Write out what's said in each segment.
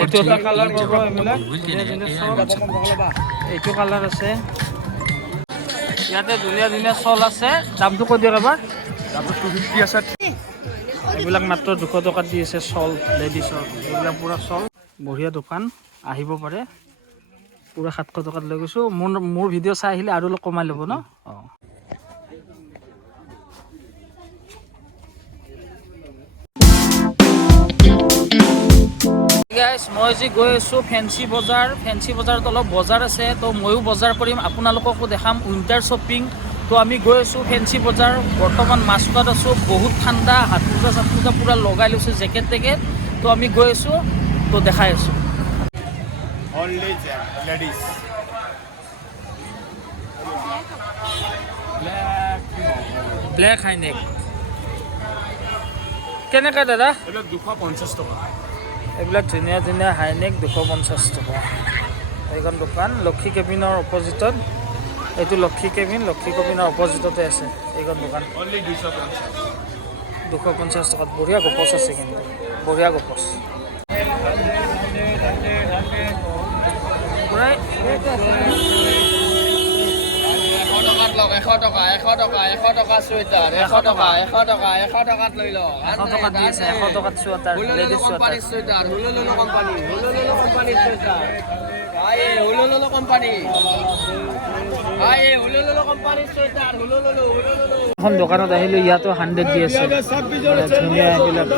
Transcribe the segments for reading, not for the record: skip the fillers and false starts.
এইটো এটা কালাৰ পাব এইবিলাক এইটো কালাৰ আছে ইয়াতে ধুনীয়া ধুনীয়া চল আছে দামটো কৈ দিয়ক এবাৰ দামটো 250 আছে এইবিলাক মাত্ৰ 200 টকাত দি আছে চল লেডিছৰ এইবিলাক পুৰা চল বঢ়িয়া দোকান আহিব পাৰে পুৰা 700 টকাত লৈ গৈছোঁ মোৰ ভিডিঅ' চাই আহিলে আৰু অলপ কমাই ল'ব ন অঁ গাইজ মই যি গৈ আছোঁ ফেঞ্চি বজাৰত অলপ বজাৰ আছে তো ময়ো বজাৰ কৰিম আপোনালোককো দেখাম উইণ্টাৰ শ্বপিং তো আমি গৈ আছোঁ ফেঞ্চি বজাৰ বৰ্তমান মাছখোৱাত আছোঁ বহুত ঠাণ্ডা হাত মোজা পূৰা লগাই লৈছোঁ জেকেট টেকেট তো আমি গৈ আছোঁ তো দেখাই আছোঁ অনলি লেডিজ ব্লেক হাইনেক কেনেকৈ দাদা এইবিলাক 250 টকা এইবিলাক ধুনীয়া ধুনীয়া হাইনেক 250 টকা এইখন দোকান লক্ষী কেবিনৰ অপজিটত এইটো লক্ষী কেবিনৰ অপজিটতে আছে এইখন দোকান অনলি 250 টকাত বঢ়িয়া গপচ আছে কিন্তু বঢ়িয়া গপচ প্ৰায় 100 টকা চুৱেটাৰ 100 টকাত লৈ লওক 100 টকাত দি আছে 100 টকাত চুৱেটাৰ লেডিজ চুৱেটাৰ হুলুলুলু চুৱেটাৰ আয়ে হুলুলুলু কোম্পানী চুৱেটাৰ হুলুলুলু এখন দোকানত আহিলোঁ ইয়াতো 100 দি আছে ধুনীয়া এইবিলাক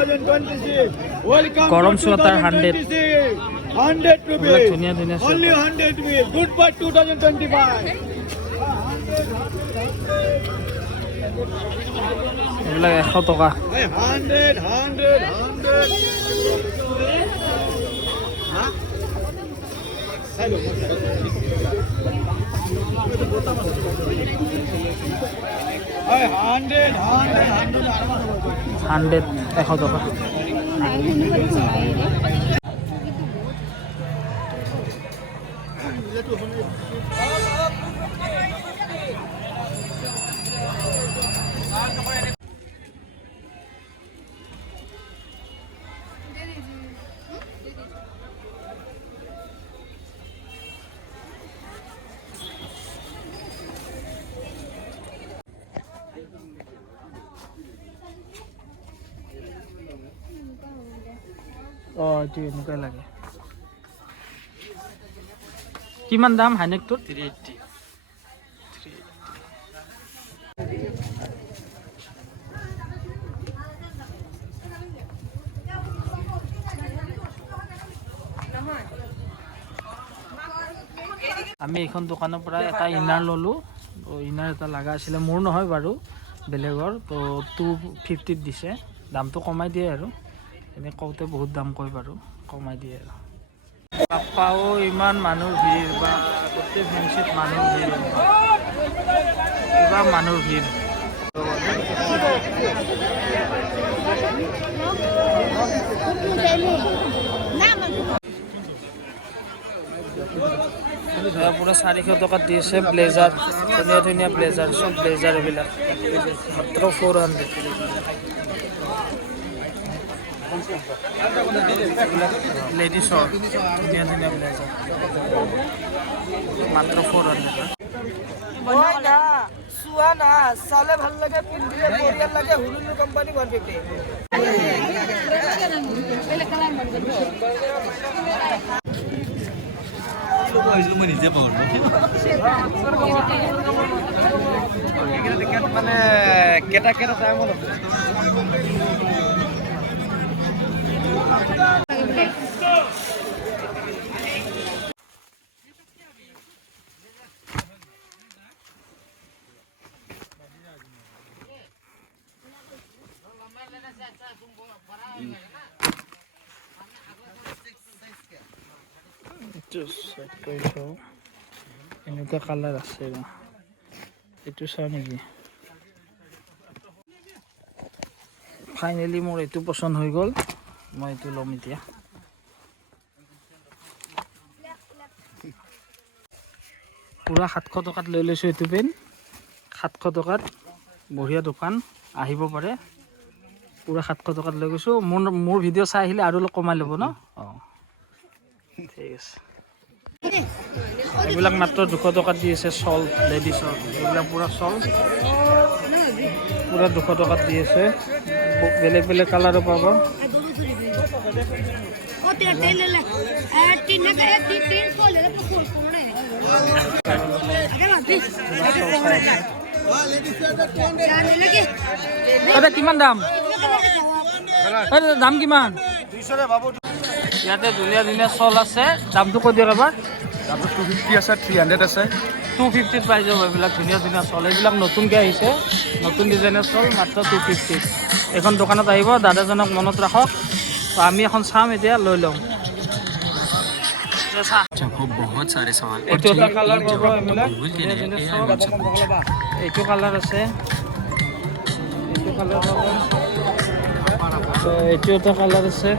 গৰম চুৱেটাৰ 100 rupees ধুনীয়া ধুনীয়া only 100 rupees good for 2025 এইবিলাক 100 টকা 100 টকা অঁ এইটো এনেকুৱাই লাগে কিমান দাম হাইনেকটোৰ 380 আমি এইখন দোকানৰ পৰা এটা ইনাৰ ল'লোঁ ইনাৰ এটা লগা আছিলে মোৰ নহয় বাৰু বেলেগৰ তো 250 দিছে দামটো কমাই দিয়ে আৰু এনে কওঁতে বহুত দাম কয় বাৰু কমাই দিয়ে আৰু পাপাও ইমান মানুহৰ ভিৰ বা গোটেই ফেঞ্চিত মানুহৰ ভিৰ কিবা মানুহৰ ভিৰ পুৰা 400 টকাত দি আছে ব্লেজাৰ ধুনীয়া ধুনীয়া ব্লেজাৰ চব ব্লেজাৰ এইবিলাক মাত্ৰ 400 লেডিছৰ ধুনীয়া ধুনীয়া ব্লেজাৰ মাত্ৰ 400 চোৱা না চালে ভাল লাগে পিন্ধিলে বঢ়িয়া লাগে হুলুলু কোম্পানী 150 মই নিজে পাওঁ মানে কেটা টাইমত এনেকুৱা কালাৰ আছে এইটো চাওঁ নেকি ফাইনেলি মোৰ এইটো পচন্দ হৈ গ'ল মই এইটো ল'ম এতিয়া পুৰা 700 টকাত লৈ লৈছোঁ এইটো পেন 700 টকাত বঢ়িয়া দোকান আহিব পাৰে পুৰা 700 টকাত লৈ গৈছোঁ মোৰ ভিডিঅ' চাই আহিলে আৰু অলপ কমাই ল'ব ন অঁ ঠিক আছে এইবিলাক মাত্ৰ 200 টকাত দি আছে চল লেডিছৰ এইবিলাক পুৰা চল পুৰা 200 টকাত দি আছে বেলেগ বেলেগ কালাৰো পাব কিমান দাম দাম কিমান 200 বাবু ইয়াতে ধুনীয়া ধুনীয়া চল আছে দামটো কৈ দিয়ক এবাৰ দামটো 250 আছে 300 আছে 250 পাই যাব এইবিলাক ধুনীয়া ধুনীয়া চল এইবিলাক নতুনকৈ আহিছে নতুন ডিজাইনৰ চল মাত্ৰ 250 এখন দোকানত আহিব দাদাজনক মনত ৰাখক তো আমি এখন চাম এতিয়া লৈ ল'ম बहुत सारे सवाल এইটো এটা কালাৰ পাব এইবিলাক এইটো কালাৰ আছে এইটো কালাৰ পাব এইটো এটা কালাৰ আছে